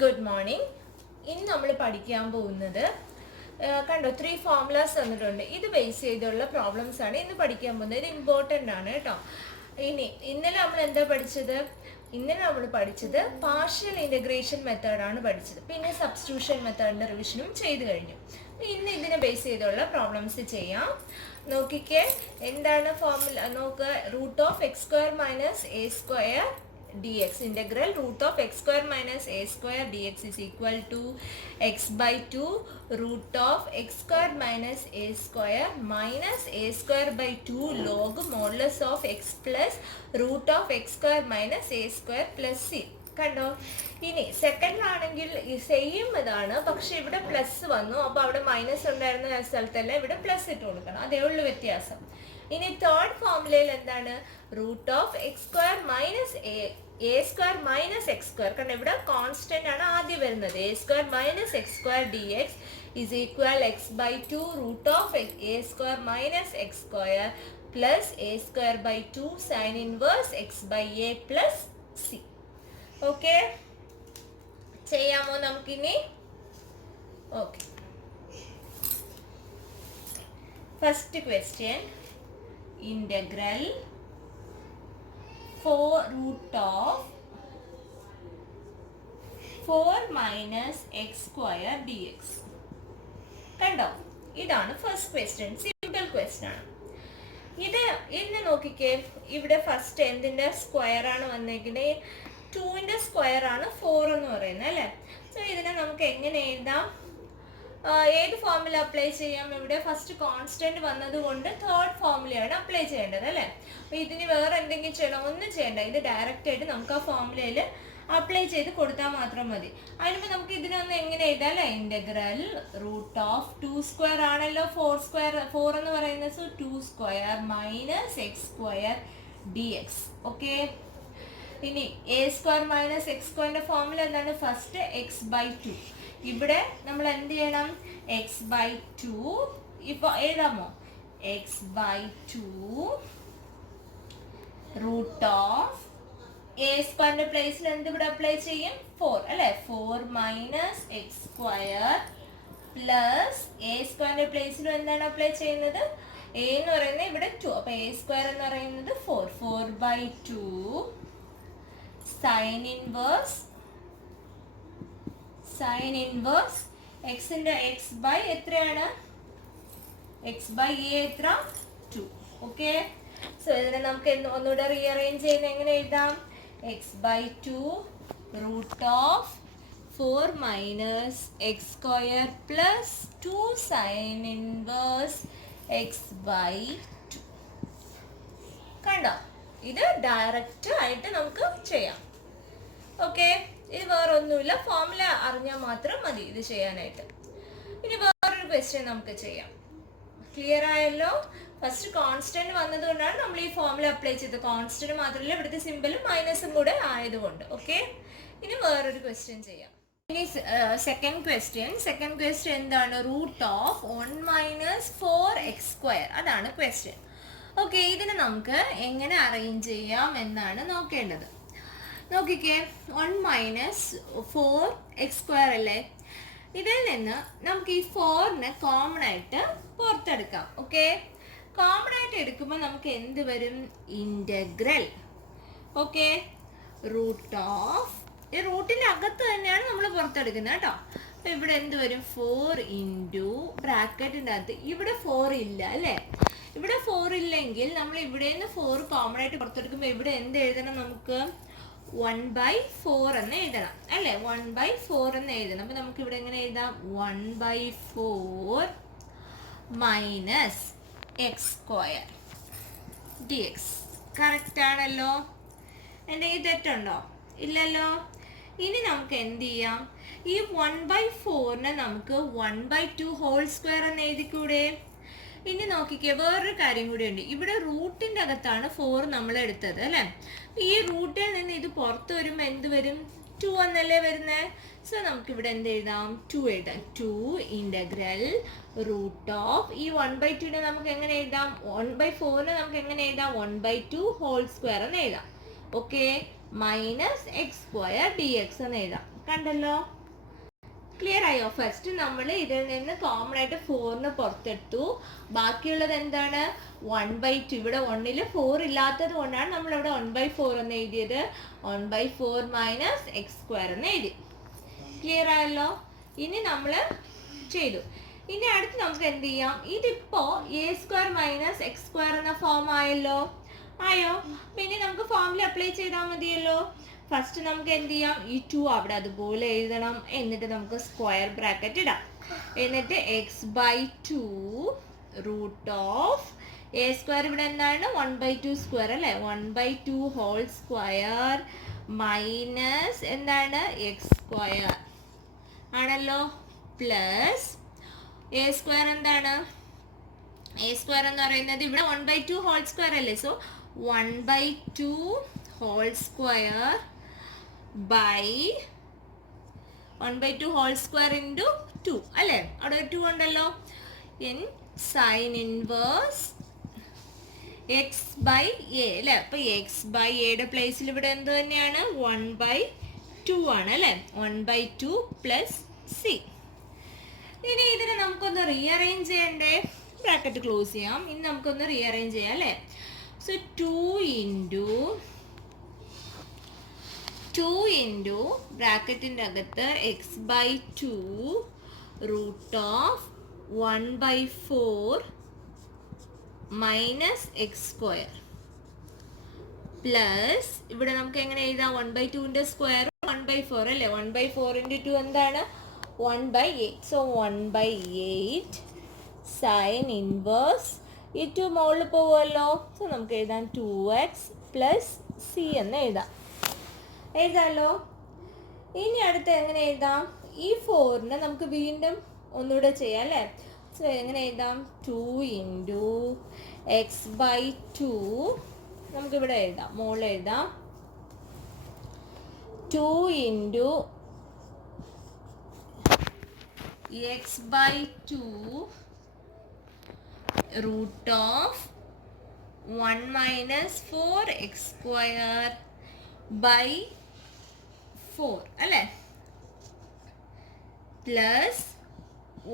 Good morning. ഇന്ന് നമ്മൾ പഠിക്കാൻ പോകുന്നത് കണ്ടോ 3 ഫോർമുലാസ് തന്നിട്ടുണ്ട്. ഇത് ബേസ് ചെയ്തുള്ള പ്രോബ്ലംസ് ആണ് ഇന്ന് പഠിക്കാൻ പോകുന്നത്. ഇത് ഇമ്പോർട്ടൻ്റ് ആണ് കേട്ടോ. ഇന്നലെ നമ്മൾ പഠിച്ചത് പാർഷ്യൽ ഇൻ്റഗ്രേഷൻ മെത്തേഡാണ് പഠിച്ചത്. പിന്നെ സബ്സ്റ്റിറ്റ്യൂഷൻ മെത്തേഡിൻ്റെ റിവിഷനും ചെയ്തു കഴിഞ്ഞു. ഇന്ന് ഇതിനെ ബേസ് ചെയ്തുള്ള പ്രോബ്ലംസ് ചെയ്യാം. നോക്കിക്കേ, എന്താണ് ഫോർമുല നോക്കുക. Root of x square minus a square dx, integral root of x square minus a square dx is equal to x by 2 root of x square minus a square minus a square by 2 log modulus of x plus root of x square minus a square plus c. കണ്ടോ? ഇനി സെക്കൻഡിലാണെങ്കിൽ same ഇതാണ്, പക്ഷെ ഇവിടെ plus വന്നു. അപ്പോൾ അവിടെ minus ഉണ്ടായിരുന്ന സ്ഥലത്തല്ല ഇവിടെ പ്ലസ് ഇട്ട് കൊടുക്കണം. അതേ ഉള്ളൂ വ്യത്യാസം. ഇനി തേർഡ് ഫോർമുലയിൽ എന്താണ്? Root of x square minus a square minus x square. കാരണം ഇവിടെ കോൺസ്റ്റന്റ് ആണ് ആദ്യം വരുന്നത്. A square minus x square d x is equal x by 2 root of a square minus x square plus a square by 2 sine inverse x by a plus c. Okay, ചെയ്യാമോ നമുക്കിനി? Okay, first question. Integral 4 root of 4 minus x square dx. കണ്ടോ? ഇതാണ് first question. Simple question ആണ് ഇത്. ഇന്ന് നോക്കിക്കേ, ഇവിടെ first എന്തിൻ്റെ സ്ക്വയർ ആണ് വന്നേക്കുന്നത്? 2ൻ്റെ സ്ക്വയർ ആണ് 4 എന്ന് പറയുന്നത് അല്ലേ. സോ ഇതിനെ നമുക്ക് എങ്ങനെ എഴുതാം? ഏത് ഫോർമുല അപ്ലൈ ചെയ്യാം? ഇവിടെ ഫസ്റ്റ് കോൺസ്റ്റന്റ് വന്നതുകൊണ്ട് തേർഡ് ഫോർമുലയാണ് അപ്ലൈ ചെയ്യേണ്ടത് അല്ലേ. അപ്പോൾ ഇതിന് വേറെ എന്തെങ്കിലും ചെയ്യണം? ഒന്നും ചെയ്യണ്ട. ഇത് ഡയറക്റ്റ് ആയിട്ട് നമുക്ക് ആ ഫോർമുലയിൽ അപ്ലൈ ചെയ്ത് കൊടുത്താൽ മാത്രം മതി. അതിനുമ്പോൾ നമുക്ക് ഇതിനൊന്ന് എങ്ങനെ എഴുതാം അല്ലേ? ഇൻ്റഗ്രൽ റൂട്ട് ഓഫ് 2 സ്ക്വയർ ആണല്ലോ 4 എന്ന് പറയുന്നത്. So 2 square minus x square d x. Okay, ഇനി എ സ്ക്വയർ മൈനസ് എക്സ് സ്ക്വയറിൻ്റെ ഫോർമുല എന്താണ്? First x by 2. ഇവിടെ നമ്മൾ എന്ത് ചെയ്യണം? എക്സ് ബൈ 2 ഇപ്പോൾ എഴുതാമോ? X by 2 root of a സ്ക്വയറിന്റെ പ്ലേസിൽ എന്ത് ഇവിടെ അപ്ലൈ ചെയ്യും? 4 അല്ലേ. 4 minus x square plus a സ്ക്വയറിന്റെ പ്ലേസിലും എന്താണ് അപ്ലൈ ചെയ്യുന്നത്? എ എന്ന് പറയുന്നത് ഇവിടെ 2. അപ്പൊ എ സ്ക്വയർ എന്ന് പറയുന്നത് 4 ബൈ 2 സൈൻ ഇൻവേഴ്സ് എക്സിന്റെ എക്സ് ബൈ എത്രയാണ്? എക്സ് ബൈ എ എത്ര? 2. ഓക്കെ, സോ ഇതിനെ നമുക്ക് ഒന്നുകൂടെ റീഅറേഞ്ച് ചെയ്യുന്ന എങ്ങനെ എഴുതാം? X by 2 root of 4 minus x square plus 2 sine inverse x by 2. കണ്ടോ? ഇത് ഡയറക്റ്റ് ആയിട്ട് നമുക്ക് ചെയ്യാം. ഓക്കെ, ഇത് വേറെ ഒന്നുമില്ല, ഫോർമുല അറിഞ്ഞാൽ മാത്രം മതി ഇത് ചെയ്യാനായിട്ട്. ഇനി വേറൊരു ക്വസ്റ്റ്യൻ നമുക്ക് ചെയ്യാം. ക്ലിയർ ആയല്ലോ? ഫസ്റ്റ് കോൺസ്റ്റന്റ് വന്നതുകൊണ്ടാണ് നമ്മൾ ഈ ഫോർമുല അപ്ലൈ ചെയ്തത്. കോൺസ്റ്റന്റ് മാത്രമല്ല, ഇവിടുത്തെ സിമ്പിളും മൈനസും കൂടെ ആയതുകൊണ്ട്. ഓക്കെ, ഇനി വേറൊരു ക്വസ്റ്റ്യൻ ചെയ്യാം. ഇനി സെക്കൻഡ് ക്വസ്റ്റ്യൻ എന്താണ്? Root of 1 minus 4 x square. അതാണ് ക്വസ്റ്റ്യൻ. ഓക്കെ, ഇതിന് നമുക്ക് എങ്ങനെ അറേഞ്ച് ചെയ്യാം എന്നാണ് നോക്കേണ്ടത്. നോക്കിക്കേ, 1 മൈനസ് 4 എക്സ് സ്ക്വയർ അല്ലേ. ഇതിൽ നിന്ന് നമുക്ക് ഈ 4നെ കോമൺ ആയിട്ട് പുറത്തെടുക്കാം. ഓക്കെ, കോമൺ ആയിട്ട് എടുക്കുമ്പോൾ നമുക്ക് എന്ത് വരും? ഇൻ്റഗ്രൽ. ഓക്കെ, റൂട്ട് ഓഫ് ഈ റൂട്ടിൻ്റെ അകത്ത് തന്നെയാണ് നമ്മൾ പുറത്തെടുക്കുന്നത് കേട്ടോ. അപ്പം ഇവിടെ എന്ത് വരും? 4 ഇൻറ്റു ബ്രാക്കറ്റിൻ്റെ അകത്ത് ഇവിടെ 4 ഇല്ല അല്ലേ. ഇവിടെ 4 ഇല്ലെങ്കിൽ നമ്മൾ ഇവിടെ നിന്ന് 4 കോമൺ ആയിട്ട് പുറത്തെടുക്കുമ്പോൾ ഇവിടെ എന്ത് എഴുതണം? നമുക്ക് 1/4 എന്ന് എഴുതണം അല്ലേ. 1/4 എന്ന് എഴുതണം. അപ്പൊ നമുക്ക് ഇവിടെ എങ്ങനെ എഴുതാം? 1/4 minus x square d X. Correct ആണല്ലോ? എൻ്റെ ഈ തെറ്റുണ്ടോ? ഇല്ലല്ലോ. ഇനി നമുക്ക് എന്ത് ചെയ്യാം? ഈ 1/4നെ നമുക്ക് 1/2 ഹോൾ സ്ക്വയർ എന്ന് എഴുതിക്കൂടെ? ഇനി നോക്കിക്കേ, വേറൊരു കാര്യം കൂടി ഉണ്ട്. ഇവിടെ റൂട്ടിൻ്റെ അകത്താണ് 4 നമ്മൾ എടുത്തത് അല്ലേ. ഈ റൂട്ടിൽ നിന്ന് ഇത് പുറത്ത് വരുമ്പോൾ എന്ത് വരും? 2 എന്നല്ലേ വരുന്നത്. സോ നമുക്കിവിടെ എന്ത് എഴുതാം? 2 എഴുതാം. 2 ഇൻ്റഗ്രൽ റൂട്ട് ഓഫ് ഈ 1/2നെ നമുക്ക് എങ്ങനെ എഴുതാം? 1/4നെ നമുക്ക് എങ്ങനെ എഴുതാം? 1/2 ഹോൾ സ്ക്വയർ എന്ന് എഴുതാം. Okay, minus x square d X എന്ന് എഴുതാം. കണ്ടല്ലോ, ക്ലിയർ ആയോ? ഫസ്റ്റ് നമ്മൾ ഇതിൽ നിന്ന് കോമൺ ആയിട്ട് 4 പുറത്തെടുത്തു. ബാക്കിയുള്ളത് എന്താണ്? 1/2. ഇവിടെ 1ൽ 4 ഇല്ലാത്തത് കൊണ്ടാണ് നമ്മൾ ഇവിടെ 1/4 എന്ന് എഴുതിയത്. 1/4 മൈനസ് എക്സ് സ്ക്വയർ എന്ന് എഴുതി. ക്ലിയർ ആയല്ലോ? ഇനി നമ്മൾ ചെയ്തു. ഇനി അടുത്ത് നമുക്ക് എന്ത് ചെയ്യാം? ഇതിപ്പോ A square minus x square എന്ന ഫോം ആയല്ലോ. ആയോ? പിന്നെ നമുക്ക് ഫോമിൽ അപ്ലൈ ചെയ്താൽ മതിയല്ലോ. ഫസ്റ്റ് നമുക്ക് എന്ത് ചെയ്യാം? ഈ 2 അവിടെ അതുപോലെ എഴുതണം. എന്നിട്ട് നമുക്ക് സ്ക്വയർ ബ്രാക്കറ്റ് ഇടാം. എന്നിട്ട് x/2 root of a square ഇവിടെ എന്താണ്? 1/2 സ്ക്വയർ അല്ലേ? 1/2 ഹോൾ സ്ക്വയർ മൈനസ് എന്താണ്? എക്സ് സ്ക്വയർ ആണല്ലോ. പ്ലസ് എ സ്ക്വയർ എന്താണ്? എ സ്ക്വയർ എന്ന് പറയുന്നത് ഇവിടെ 1/2 ഹോൾ സ്ക്വയർ അല്ലേ? So 1/2 whole square by 1/2 whole square into 2 അല്ലേ? അവിടെ 2 ഉണ്ടല്ലോ. In sine inverse x by a അല്ലേ? അപ്പൊ എക്സ് ബൈ എയുടെ പ്ലേസിൽ ഇവിടെ എന്ത് തന്നെയാണ്? 1/2 ആണ് അല്ലേ? 1/2 പ്ലസ് സി. ഇനി ഇതിനെ നമുക്കൊന്ന് റീഅറേഞ്ച് ചെയ്യണ്ടേ? ബ്രാക്കറ്റ് ക്ലോസ് ചെയ്യാം. ഇനി നമുക്കൊന്ന് റീഅറേഞ്ച് ചെയ്യാം അല്ലേ? സോ 2 ഇൻറ്റു ബ്രാക്കറ്റിൻ്റെ അകത്ത് x/2 root of 1/4 minus x square plus ഇവിടെ നമുക്ക് എങ്ങനെ എഴുതാം? 1/2ൻ്റെ സ്ക്വയർ 1/4 അല്ലേ? 1/4 ഇൻറ്റു 2 എന്താണ്? 1/8. സോ 1/8 സൈൻ ഇൻവേഴ്സ് ഈ 2 മുകളിൽ പോവുമല്ലോ. സോ നമുക്ക് എഴുതാം 2x പ്ലസ് സി എന്ന് എഴുതാമല്ലോ. ഇനി അടുത്ത് എങ്ങനെ എഴുതാം? ഈ 4നെ നമുക്ക് വീണ്ടും ഒന്നുകൂടെ ചെയ്യാം അല്ലേ? സോ എങ്ങനെ എഴുതാം? 2 ഇൻറ്റു x/2 നമുക്കിവിടെ എഴുതാം, മുകളിൽ എഴുതാം. 2 into x/2 root of 1 minus 4x square by 4 അല്ലേ? Plus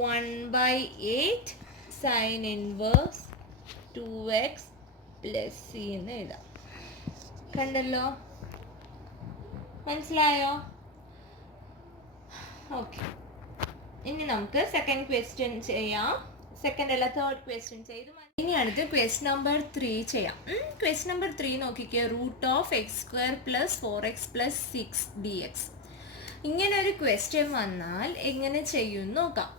1/8 sine inverse 2x plus c എന്ന് എഴുതാം. കണ്ടല്ലോ, മനസ്സിലായോ? ഓക്കെ, ഇനി നമുക്ക് സെക്കൻഡ് ക്വസ്റ്റ്യൻ ചെയ്യാം. സെക്കൻഡ് അല്ല, തേർഡ് ക്വസ്റ്റ്യൻ ചെയ്തു. ഇനി അടുത്ത് ക്വസ്റ്റ്യൻ നമ്പർ 3 ചെയ്യാം. ക്വസ്റ്റ്യൻ നമ്പർ 3 നോക്കിക്കുക. Root of x square plus 4x plus 6 dx. ഇങ്ങനെ ഒരു ക്വസ്റ്റ്യൻ വന്നാൽ എങ്ങനെ ചെയ്യും നോക്കാം.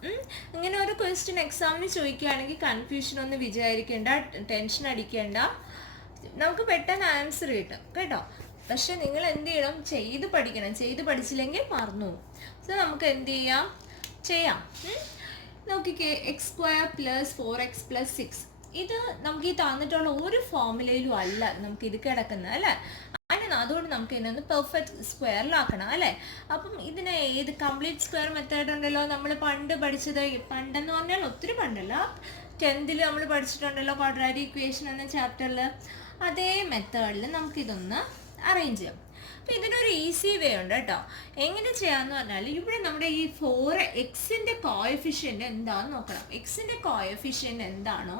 ഇങ്ങനെ ഒരു ക്വസ്റ്റ്യൻ എക്സാമിന് ചോദിക്കുകയാണെങ്കിൽ കൺഫ്യൂഷൻ ഒന്നും വിചാരിക്കേണ്ട, ടെൻഷൻ അടിക്കേണ്ട, നമുക്ക് പെട്ടെന്ന് ആൻസർ കിട്ടും കേട്ടോ. പക്ഷെ നിങ്ങൾ എന്ത് ചെയ്യണം? ചെയ്ത് പഠിക്കണം. ചെയ്ത് പഠിച്ചില്ലെങ്കിൽ മറന്നു പോകും. സോ നമുക്ക് എന്ത് ചെയ്യാം? നോക്കിക്കേ, X square plus 4x plus 6 ഇത് നമുക്ക് ഈ തന്നിട്ടുള്ള ഒരു ഫോർമുലയിലും അല്ല നമുക്ക് ഇത് കിടക്കുന്നത് അല്ലേ? അതുകൊണ്ട് നമുക്ക് ഇതിനൊന്ന് പെർഫെക്റ്റ് സ്ക്വയറിലാക്കണം അല്ലേ? അപ്പം ഇതിനെ ഏത് കംപ്ലീറ്റ് സ്ക്വയർ മെത്തേഡ് ഉണ്ടല്ലോ നമ്മൾ പണ്ട് പഠിച്ചത്. പണ്ടെന്ന് പറഞ്ഞാൽ ഒത്തിരി പണ്ടല്ല, 10th നമ്മൾ പഠിച്ചിട്ടുണ്ടല്ലോ ക്വാഡ്രാറ്റിക് ഇക്വേഷൻ എന്ന ചാപ്റ്ററിൽ. അതേ മെത്തേഡിൽ നമുക്കിതൊന്ന് അറേഞ്ച് ചെയ്യാം. അപ്പം ഇതിനൊരു ഈസി വേ ഉണ്ട് കേട്ടോ. എങ്ങനെ ചെയ്യാമെന്ന് പറഞ്ഞാൽ ഇവിടെ നമ്മുടെ ഈ 4x-ൻ്റെ കോഎഫിഷ്യൻ്റ് എന്താണെന്ന് നോക്കണം. എക്സിൻ്റെ കോഎഫിഷ്യൻ്റ് എന്താണോ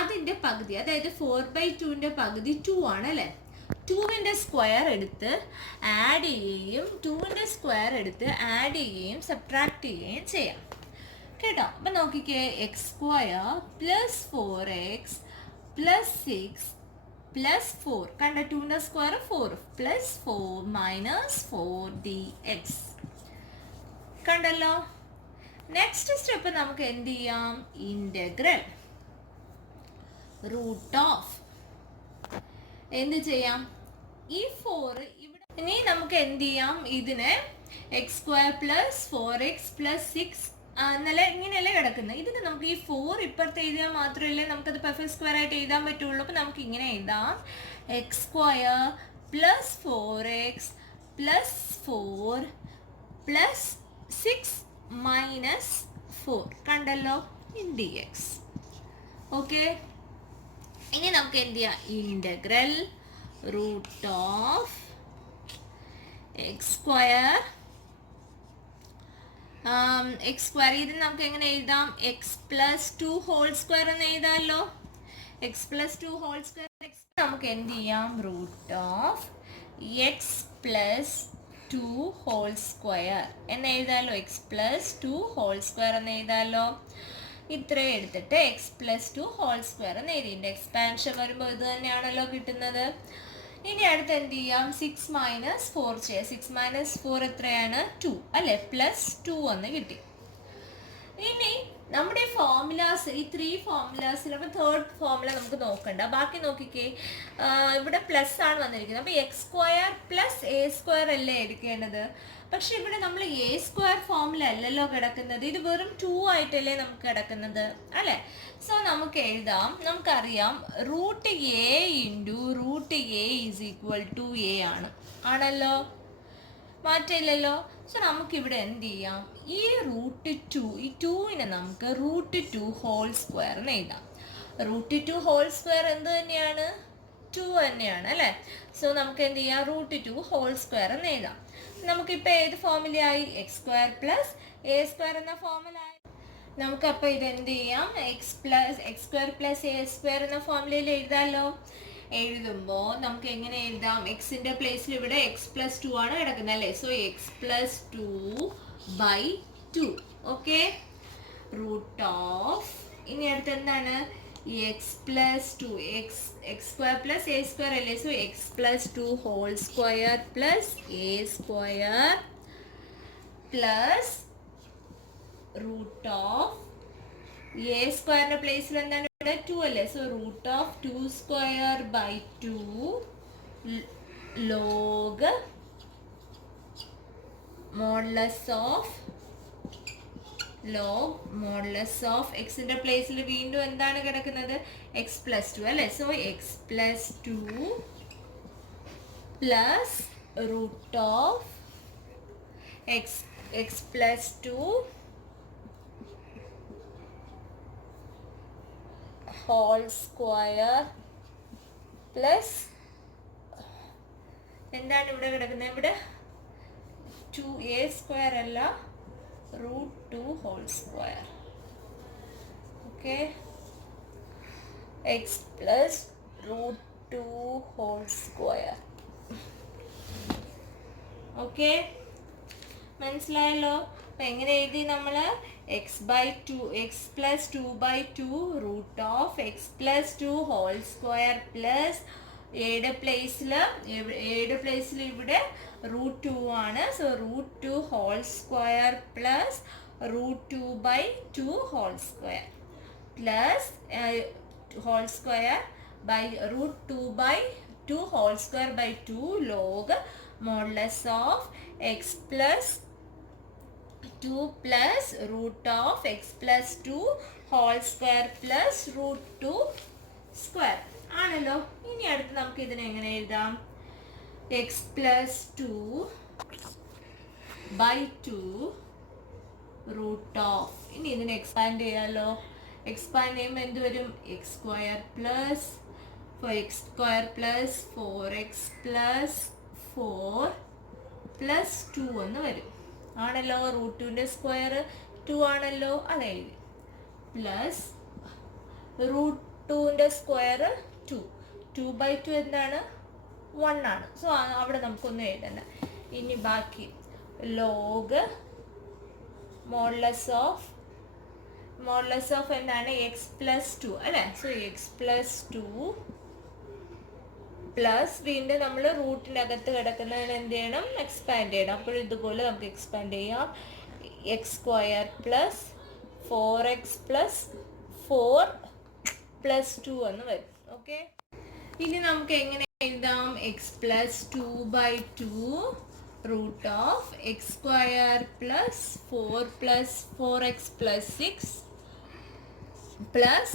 അതിൻ്റെ പകുതി, അതായത് 4/2ൻ്റെ പകുതി 2 ആണ് അല്ലേ? 2ൻ്റെ സ്ക്വയർ എടുത്ത് ആഡ് ചെയ്യുകയും 2ൻ്റെ സ്ക്വയർ എടുത്ത് ആഡ് ചെയ്യുകയും സബ്ട്രാക്ട് ചെയ്യുകയും ചെയ്യാം കേട്ടോ. അപ്പം നോക്കിക്കേ, X square plus 4x plus 6 plus 4 കണ്ട 2ൻ്റെ സ്ക്വയർ 4 പ്ലസ് 4 മൈനസ് 4 dx കണ്ടല്ലോ. നെക്സ്റ്റ് സ്റ്റെപ്പ് നമുക്ക് എന്ത് ചെയ്യാം? ഇൻ്റഗ്രൽ റൂട്ട് ഓഫ് എന്ത് ചെയ്യാം? ഈ 4 ഇവിടെ. ഇനി നമുക്ക് എന്ത് ചെയ്യാം? ഇതിനെ X square plus 4x plus 6 എന്നല്ല ഇങ്ങനെയല്ലേ കിടക്കുന്നത്. ഇതിന് നമുക്ക് ഈ 4 ഇപ്പുറത്ത് എഴുതിയാൽ മാത്രമല്ലേ നമുക്കത് പെർഫെക്റ്റ് സ്ക്വയർ ആയിട്ട് എഴുതാൻ പറ്റുള്ളൂ. അപ്പം നമുക്ക് ഇങ്ങനെ എഴുതാം, x square plus 4x plus 4 plus 6 minus 4 കണ്ടല്ലോ ഇൻ dx. ഓക്കെ, ഇനി നമുക്ക് എന്ത് ചെയ്യാം? Integral root of x square x square ഇത് നമുക്ക് എങ്ങനെ എഴുതാം? X plus two whole square എന്ന് എഴുതാമല്ലോ. X plus two whole square നമുക്ക് എന്ത് ചെയ്യാം? Root of x plus two whole square എന്ന് എഴുതാമല്ലോ. X plus two whole square എന്ന് എഴുതാമല്ലോ. ഇത്രയും എടുത്തിട്ട് x plus two whole square എന്ന് എഴുതിയിട്ട് എക്സ്പാൻഷൻ വരുമ്പോൾ ഇത് തന്നെയാണല്ലോ കിട്ടുന്നത്. ഇനി അടുത്ത് എന്ത് ചെയ്യാം? 6 മൈനസ് 4 ചെയ്യാം. 6 മൈനസ് 4 എത്രയാണ്? 2 അല്ലേ? പ്ലസ് 2 എന്ന് കിട്ടി. ഇനി നമ്മുടെ ഫോർമുലാസ്, ഈ 3 ഫോർമുലാസിൽ അപ്പോൾ തേർഡ് ഫോർമുല നമുക്ക് നോക്കണ്ട, ബാക്കി നോക്കിക്കേ. ഇവിടെ പ്ലസ് ആണ് വന്നിരിക്കുന്നത്. അപ്പോൾ X square plus a square അല്ലേ എടുക്കേണ്ടത്. പക്ഷെ ഇവിടെ നമ്മൾ എ സ്ക്വയർ ഫോമിൽ അല്ലല്ലോ കിടക്കുന്നത്, ഇത് വെറും 2 ആയിട്ടല്ലേ നമുക്ക് കിടക്കുന്നത് അല്ലേ. സോ നമുക്ക് എഴുതാം, നമുക്കറിയാം root a into root a is equal to a ആണല്ലോ, മാറ്റില്ലല്ലോ. സോ നമുക്കിവിടെ എന്ത് ചെയ്യാം? ഈ റൂട്ട് 2, ഈ 2നെ നമുക്ക് റൂട്ട് 2 ഹോൾ സ്ക്വയർ എന്ന് എഴുതാം. റൂട്ട് 2 ഹോൾ സ്ക്വയർ എന്ത് തന്നെയാണ്? 2 തന്നെയാണ് അല്ലേ. സോ നമുക്ക് എന്ത് ചെയ്യാം? റൂട്ട് 2 ഹോൾ സ്ക്വയർ എന്ന് എഴുതാം. നമുക്കിപ്പോൾ ഏത് ഫോമിലായി? X square plus a square എന്ന ഫോമിലായി. നമുക്കപ്പോൾ ഇത് എന്ത് ചെയ്യാം? X square plus a square എന്ന ഫോമിലയിൽ എഴുതാമല്ലോ. എഴുതുമ്പോൾ നമുക്ക് എങ്ങനെ എഴുതാം? എക്സിൻ്റെ പ്ലേസിൽ ഇവിടെ എക്സ് പ്ലസ് 2 ആണ് കിടക്കുന്നത് അല്ലേ. So x plus 2 by 2. Okay, root of, ഇനി അടുത്ത് എന്താണ്? X plus 2, x square plus a square അല്ലേ. So x plus 2 whole square plus a square plus root of a സ്ക്വയറിന്റെ പ്ലേസിൽ എന്താണ്? ഇവിടെ 2 അല്ലേ. So root of 2 square by 2 log modulus of എക്സിന്റെ പ്ലേസിൽ വീണ്ടും എന്താണ് കിടക്കുന്നത്? എക്സ് പ്ലസ് 2 അല്ലേ. So x plus 2 plus root of x plus 2 whole square plus എന്താണ് ഇവിടെ കിടക്കുന്നത്? ഇവിടെ 2a സ്ക്വയർ അല്ല, root 2 whole square. Okay, x plus root 2 whole square. Okay, മനസ്സിലായല്ലോ. അപ്പം എങ്ങനെ എഴുതി നമ്മൾ? X plus 2 by 2 root of x plus 2 whole square plus എയുടെ പ്ലേസിൽ ഇവിടെ റൂട്ട് 2 ആണ്. So root 2 whole square plus root 2 by 2 whole square plus whole square by root 2 by 2 whole square by 2 log modulus of x plus 2 plus root of x plus 2 whole square plus root 2 square ആണല്ലോ. ഇനി അടുത്ത് നമുക്ക് ഇതിനെ എങ്ങനെ എഴുതാം? X plus 2 by 2 root of, ഇനി ഇതിനെ expand ചെയ്യാമല്ലോ. എക്സ്പാൻഡ് ചെയ്യുമ്പോൾ എന്ത് വരും? X square plus 4x plus 4 plus 2 എന്ന് വരും ആണല്ലോ. റൂട്ട് 2ന്റെ സ്ക്വയർ 2 ആണല്ലോ, അത് എഴുതി. പ്ലസ് റൂട്ട് 2ന്റെ സ്ക്വയർ 2 ബൈ 2 എന്താണ്? 1 ആണ്. സോ അവിടെ നമുക്കൊന്നും എഴുതണ്ട. ഇനി ബാക്കി ലോഗ് മോഡുലസ് ഓഫ് എന്താണ്? എക്സ് പ്ലസ് 2 അല്ലേ. സോ എക്സ് പ്ലസ് 2 പ്ലസ് വീണ്ടും നമ്മൾ റൂട്ടിൻ്റെ അകത്ത് കിടക്കുന്നതിന് എന്ത് ചെയ്യണം? എക്സ്പാൻഡ് ചെയ്യണം. അപ്പോൾ ഇതുപോലെ നമുക്ക് എക്സ്പാൻഡ് ചെയ്യാം. X square plus 4x plus 4 plus 2 എന്ന് വരും. ഓക്കെ, ഇനി നമുക്ക് എങ്ങനെ എഴുതാം? X plus 2 by 2 root of x square plus 4 plus 4x plus 6 plus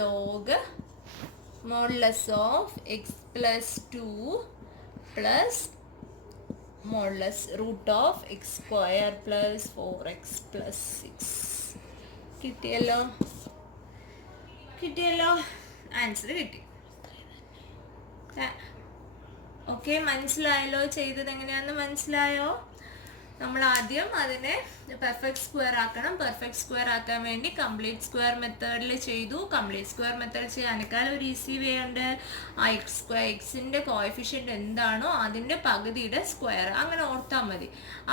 log modulus of x plus 2 plus modulus root of x square plus 4x plus 6. കിട്ടിയല്ലോ, answer കിട്ടി. Okay, മനസ്സിലായല്ലോ? ചെയ്തത് എങ്ങനെയാണെന്ന് മനസ്സിലായോ? നമ്മൾ ആദ്യം അതിനെ പെർഫെക്റ്റ് സ്ക്വയർ ആക്കണം. പെർഫെക്റ്റ് സ്ക്വയർ ആക്കാൻ വേണ്ടി കംപ്ലീറ്റ് സ്ക്വയർ മെത്തേഡിൽ ചെയ്തു. കംപ്ലീറ്റ് സ്ക്വയർ മെത്തേഡ് ചെയ്യാനേക്കാൾ ഒരു ഈസി വേ ഉണ്ട്. ആ എക്സിൻ്റെ കോഎഫിഷ്യൻ്റ് എന്താണോ അതിൻ്റെ പകുതിയുടെ സ്ക്വയർ അങ്ങനെ ഓർത്താൽ മതി.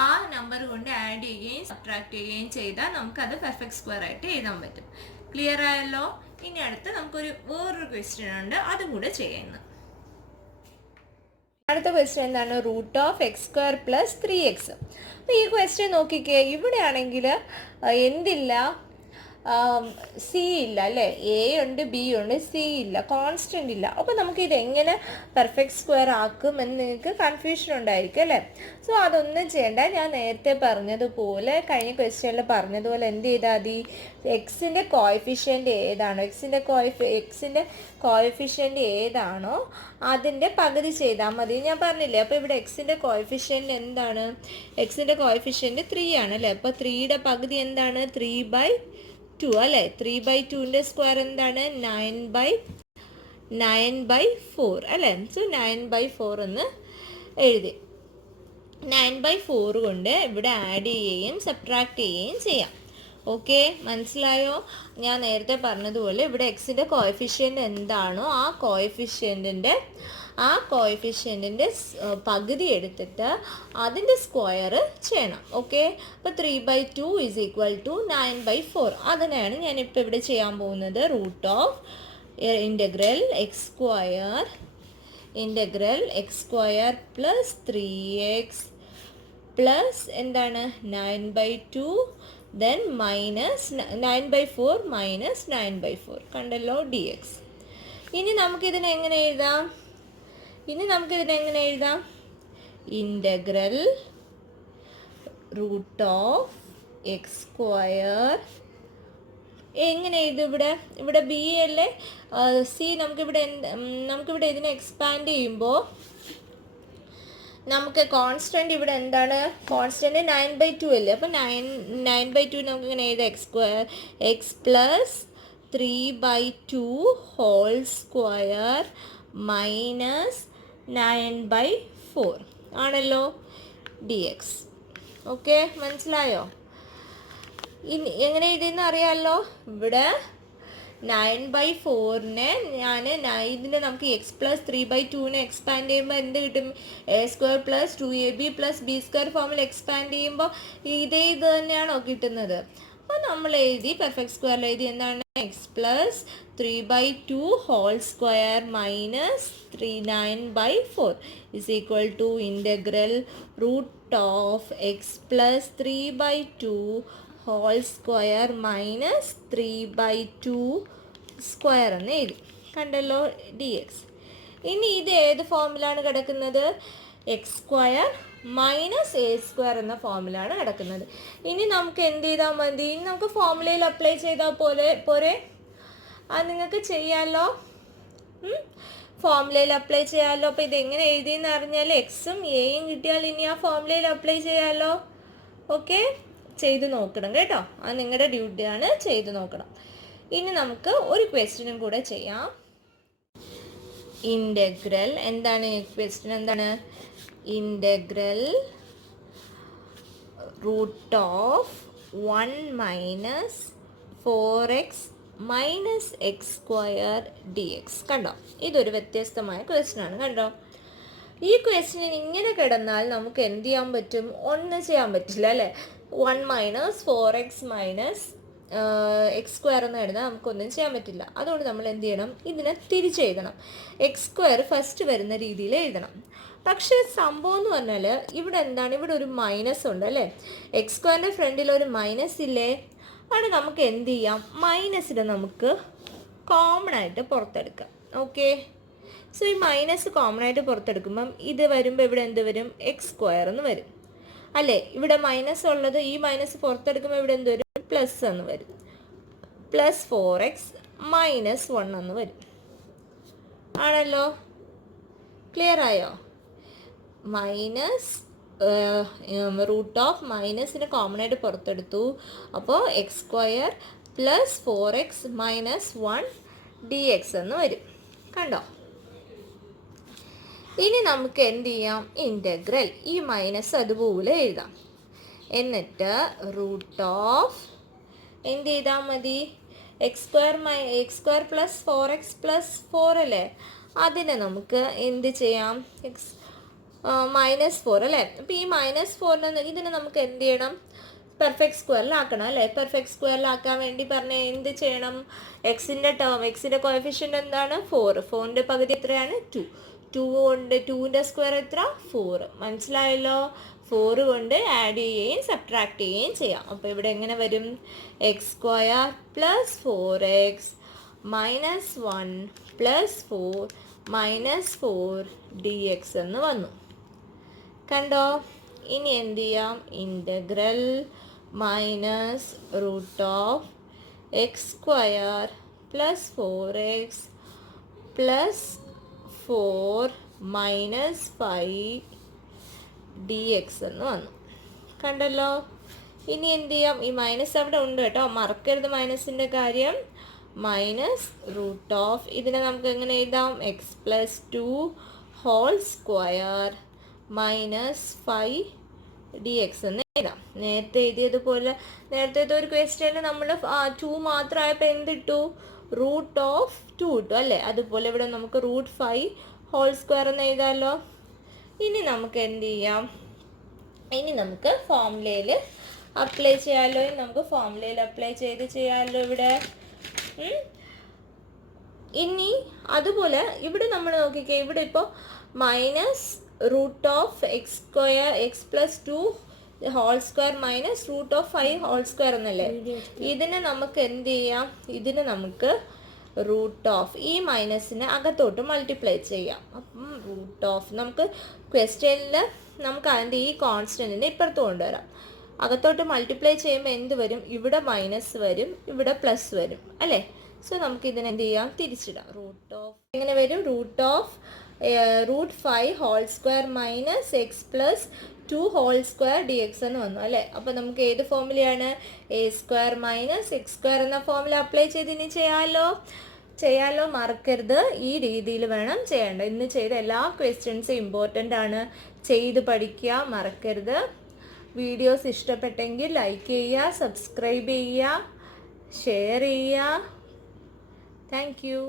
ആ നമ്പർ കൊണ്ട് ആഡ് ചെയ്യുകയും സബ്ട്രാക്ട് ചെയ്യുകയും ചെയ്താൽ നമുക്കത് പെർഫെക്റ്റ് സ്ക്വയർ ആയിട്ട് എഴുതാൻ പറ്റും. ക്ലിയർ ആയല്ലോ? ഇനി അടുത്ത് നമുക്കൊരു വേറൊരു ക്വസ്റ്റ്യൻ ഉണ്ട്, അതും കൂടെ ചെയ്യുന്നു. അടുത്ത ക്വസ്റ്റ്യൻ എന്താണ്? Root of x square plus 3x. അപ്പോൾ ഈ ക്വസ്റ്റ്യൻ നോക്കിക്കേ, ഇവിടെ ആണെങ്കിൽ എന്തില്ല? സി ഇല്ല അല്ലേ? എ ഉണ്ട്, ബി ഉണ്ട്, സി ഇല്ല, കോൺസ്റ്റൻ്റ് ഇല്ല. അപ്പോൾ നമുക്ക് ഇതെങ്ങനെ പെർഫെക്റ്റ് സ്ക്വയർ ആക്കുമെന്ന് നിങ്ങൾക്ക് കൺഫ്യൂഷൻ ഉണ്ടായിരിക്കും അല്ലേ? സോ അതൊന്നും ചെയ്യേണ്ട. ഞാൻ നേരത്തെ പറഞ്ഞതുപോലെ, കഴിഞ്ഞ ക്വസ്റ്റ്യനിൽ പറഞ്ഞതുപോലെ എന്ത് ചെയ്താൽ മതി? എക്സിൻ്റെ കോഎഫിഷ്യൻ്റ് ഏതാണോ എക്സിൻ്റെ കോഎഫിഷ്യൻ്റ് ഏതാണോ അതിൻ്റെ പകുതി ചെയ്താൽ മതി. ഞാൻ പറഞ്ഞില്ലേ? അപ്പോൾ ഇവിടെ എക്സിൻ്റെ കോഎഫിഷ്യൻ്റ് എന്താണ്? എക്സിൻ്റെ കോഎഫിഷ്യൻ്റ് 3 ആണ് അല്ലേ? അപ്പോൾ 3യുടെ പകുതി എന്താണ്? 3/2 അല്ലേ? 3/2ൻ്റെ സ്ക്വയർ എന്താണ്? 9/4 അല്ലേ? സോ 9/4 എന്ന് എഴുതി. 9/4 കൊണ്ട് ഇവിടെ ആഡ് ചെയ്യുകയും സബ്ട്രാക്ട് ചെയ്യുകയും ചെയ്യാം. ഓക്കെ, മനസ്സിലായോ? ഞാൻ നേരത്തെ പറഞ്ഞതുപോലെ ഇവിടെ എക്സിൻ്റെ കോഎഫിഷ്യൻ്റ് എന്താണോ ആ കോഎഫിഷ്യൻറ്റിൻ്റെ പകുതി എടുത്തിട്ട് അതിൻ്റെ സ്ക്വയർ ചെയ്യണം. ഓക്കെ, അപ്പോൾ 3/2 = 9/4. അതിനാണ് ഞാനിപ്പോൾ ഇവിടെ ചെയ്യാൻ പോകുന്നത്. Root of integral x square plus 3x plus എന്താണ് 9/2 then minus 9/4 minus 9/4 കണ്ടല്ലോ dx. ഇനി നമുക്കിതിനെ എങ്ങനെ എഴുതാം? Integral root of x square എങ്ങനെ എഴുതും? ഇവിടെ ബി അല്ലേ? സി നമുക്കിവിടെ ഇതിനെ എക്സ്പാൻഡ് ചെയ്യുമ്പോൾ നമുക്ക് കോൺസ്റ്റൻറ്റ് ഇവിടെ എന്താണ്? കോൺസ്റ്റൻറ്റ് 9/2 അല്ലേ? അപ്പോൾ 9/2 നമുക്ക് ഇങ്ങനെ എഴുതാം. X plus 3/2 whole square minus 9/4 ആണല്ലോ dx. ഓക്കെ, മനസ്സിലായോ? ഇനി എങ്ങനെ എഴുതിയെന്ന് അറിയാമല്ലോ? ഇവിടെ 9/4നെ ഇതിനെ നമുക്ക് എക്സ് പ്ലസ് 3/2നെ എക്സ്പാൻഡ് ചെയ്യുമ്പോൾ എന്ത് കിട്ടും? a² plus 2ab plus b² ഫോമിൽ എക്സ്പാൻഡ് ചെയ്യുമ്പോൾ ഇത് തന്നെയാണോ കിട്ടുന്നത്? അപ്പോൾ നമ്മൾ എഴുതി പെർഫെക്റ്റ് സ്ക്വയറിൽ എഴുതി എന്താണ്? X plus 3/2 whole square minus 9/4 = integral root of x plus 3/2 whole square minus 3/2 square എന്ന് എഴുതി. കണ്ടല്ലോ dx. ഇനി ഇത് ഏത് ഫോമിലാണ് കിടക്കുന്നത്? എക്സ് സ്ക്വയർ മൈനസ് a² എന്ന ഫോമിലാണ് കിടക്കുന്നത്. ഇനി നമുക്ക് എന്ത് ചെയ്താൽ മതി? നമുക്ക് ഫോർമുലയിൽ അപ്ലൈ ചെയ്താൽ പോരെ? അത് നിങ്ങൾക്ക് ചെയ്യാമല്ലോ, ഫോർമുലയിൽ അപ്ലൈ ചെയ്യാമല്ലോ. അപ്പോൾ ഇതെങ്ങനെ എഴുതിയെന്ന് അറിഞ്ഞാൽ എക്സും എയും കിട്ടിയാൽ ഇനി ആ ഫോർമുലയിൽ അപ്ലൈ ചെയ്യാമല്ലോ. ഓക്കെ, ചെയ്ത് നോക്കണം കേട്ടോ. അത് നിങ്ങളുടെ ഡ്യൂട്ടിയാണ്, ചെയ്ത് നോക്കണം. ഇനി നമുക്ക് ഒരു ക്വസ്റ്റ്യനും കൂടെ ചെയ്യാം. ഇൻ്റഗ്രൽ എന്താണ്? ക്വസ്റ്റ്യൻ എന്താണ്? Integral root of 1 minus 4x minus x² dx. കണ്ടോ? ഇതൊരു വ്യത്യസ്തമായ ക്വസ്റ്റ്യൻ ആണ്. കണ്ടോ? ഈ ക്വസ്റ്റ്യൻ ഇങ്ങനെ കിടന്നാൽ നമുക്ക് എന്ത് ചെയ്യാൻ പറ്റും? ഒന്നും ചെയ്യാൻ പറ്റില്ല അല്ലേ? 1 മൈനസ് 4x മൈനസ് x² എന്ന് എഴുതാൻ നമുക്കൊന്നും ചെയ്യാൻ പറ്റില്ല. അതുകൊണ്ട് നമ്മൾ എന്ത് ചെയ്യണം? ഇതിനെ തിരിച്ചെഴുതണം. x² ഫസ്റ്റ് വരുന്ന രീതിയിൽ എഴുതണം. പക്ഷേ സംഭവം എന്ന് പറഞ്ഞാൽ ഇവിടെ എന്താണ്? ഇവിടെ ഒരു മൈനസ് ഉണ്ട് അല്ലേ? x² ഫ്രണ്ടിൽ ഒരു മൈനസ് ഇല്ലേ? അവിടെ നമുക്ക് എന്ത് ചെയ്യാം? മൈനസിനെ നമുക്ക് കോമൺ ആയിട്ട് പുറത്തെടുക്കാം. ഓക്കെ, സോ ഈ മൈനസ് കോമൺ ആയിട്ട് പുറത്തെടുക്കുമ്പം ഇത് വരുമ്പോൾ ഇവിടെ എന്ത് വരും? x² എന്ന് വരും അല്ലേ? ഇവിടെ മൈനസ് ഉള്ളത്, ഈ മൈനസ് പുറത്തെടുക്കുമ്പോൾ ഇവിടെ എന്ത് വരും? പ്ലസ് എന്ന് വരും. പ്ലസ് 4x മൈനസ് 1 എന്ന് വരും. ആണല്ലോ? ക്ലിയർ ആയോ? മൈനസ് റൂട്ട് ഓഫ് മൈനസിന് കോമൺ ആയിട്ട് പുറത്തെടുത്തു. അപ്പോൾ x² plus 4x minus 1 dx എന്ന് വരും. കണ്ടോ? ഇനി നമുക്ക് എന്ത് ചെയ്യാം, ഇൻ്റഗ്രൽ ഈ മൈനസ് അതുപോലെ എഴുതാം. എന്നിട്ട് റൂട്ട് ഓഫ് എന്ത് ചെയ്താൽ മതി, x² പ്ലസ് 4x പ്ലസ് 4 അല്ലേ, അതിനെ നമുക്ക് എന്ത് ചെയ്യാം, -4 അല്ലേ. അപ്പോൾ ഈ -4 ഇതിനെ നമുക്ക് എന്ത് ചെയ്യണം, പെർഫെക്റ്റ് സ്ക്വയറിലാക്കണം അല്ലേ. പെർഫെക്റ്റ് സ്ക്വയറിലാക്കാൻ വേണ്ടി പറഞ്ഞാൽ എന്ത് ചെയ്യണം, എക്സിൻ്റെ കോഎഫിഷ്യൻ്റ് എന്താണ് 4, 4ൻ്റെ പകുതി എത്രയാണ് 2, 2 കൊണ്ട് 2ൻ്റെ സ്ക്വയർ എത്ര 4, മനസ്സിലായല്ലോ. 4 കൊണ്ട് ആഡ് ചെയ്യുകയും സബ്ട്രാക്ട് ചെയ്യുകയും ചെയ്യാം. അപ്പോൾ ഇവിടെ എങ്ങനെ വരും, x² plus 4x -1 plus 4 -4 dx എന്ന് വന്നു, കണ്ടോ. ഇനി എന്ത് ചെയ്യാം, integral -√x² plus 4x plus 4 -5 dx എന്ന് വന്നു, കണ്ടല്ലോ. ഇനി എന്ത് ചെയ്യാം, ഈ മൈനസ് അവിടെ ഉണ്ട് കേട്ടോ, മറക്കരുത് മൈനസിൻ്റെ കാര്യം. -√, ഇതിനെ നമുക്ക് എങ്ങനെ എഴുതാം, x + 2 ഹോൾ സ്ക്വയർ -5 dx എന്ന് എഴുതാം. നേരത്തെ എഴുതിയതുപോലെ, നേരത്തെ ഒരു ക്വസ്റ്റ്യനിൽ നമ്മൾ 2 മാത്രമായപ്പോൾ എന്തിട്ടു, √2 ഇട്ടു അല്ലേ. അതുപോലെ ഇവിടെ നമുക്ക് √5 ഹോൾ സ്ക്വയർ എന്ന് എഴുതാമല്ലോ. ഇനി നമുക്ക് എന്ത് ചെയ്യാം, ഇനി നമുക്ക് ഫോർമുലയിൽ അപ്ലൈ ചെയ്യാമല്ലോ. നമുക്ക് ഫോർമുലയിൽ അപ്ലൈ ചെയ്യാമല്ലോ ഇവിടെ. ഇനി അതുപോലെ ഇവിടെ നമ്മൾ നോക്കിക്കേ, ഇവിടെ ഇപ്പോൾ -√x² x + 2 whole square -√5 whole square എന്നല്ലേ. ഇതിനെ നമുക്ക് എന്ത് ചെയ്യാം, ഇതിന് നമുക്ക് √ ഈ മൈനസിനെ അകത്തോട്ട് മൾട്ടിപ്ലൈ ചെയ്യാം. അപ്പം √ നമുക്ക് ക്വസ്റ്റ്യനിൽ നമുക്ക് അതിൻ്റെ ഈ കോൺസ്റ്റൻറ്റിനെ ഇപ്പുറത്ത് കൊണ്ടുവരാം. അകത്തോട്ട് മൾട്ടിപ്ലൈ ചെയ്യുമ്പോൾ എന്ത് വരും, ഇവിടെ മൈനസ് വരും, ഇവിടെ പ്ലസ് വരും അല്ലേ. സോ നമുക്ക് ഇതിനെ എന്ത് ചെയ്യാം, തിരിച്ചിടാം. √ എങ്ങനെ വരും, √5 whole square -x + 2 whole square dx എന്ന് വന്നു അല്ലേ. അപ്പോൾ നമുക്ക് ഏത് ഫോർമുലയാണ്, a² - x² എന്ന ഫോർമുല അപ്ലൈ ചെയ്ത് ഇനി ചെയ്യാമല്ലോ. മറക്കരുത്, ഈ രീതിയിൽ വേണം ചെയ്യേണ്ടത്. ഇന്ന് ചെയ്ത എല്ലാ ക്വസ്റ്റ്യൻസും ഇമ്പോർട്ടൻ്റ് ആണ്, ചെയ്ത് പഠിക്കുക, മറക്കരുത്. വീഡിയോസ് ഇഷ്ടപ്പെട്ടെങ്കിൽ ലൈക്ക് ചെയ്യുക, സബ്സ്ക്രൈബ് ചെയ്യുക, ഷെയർ ചെയ്യുക. Thank you.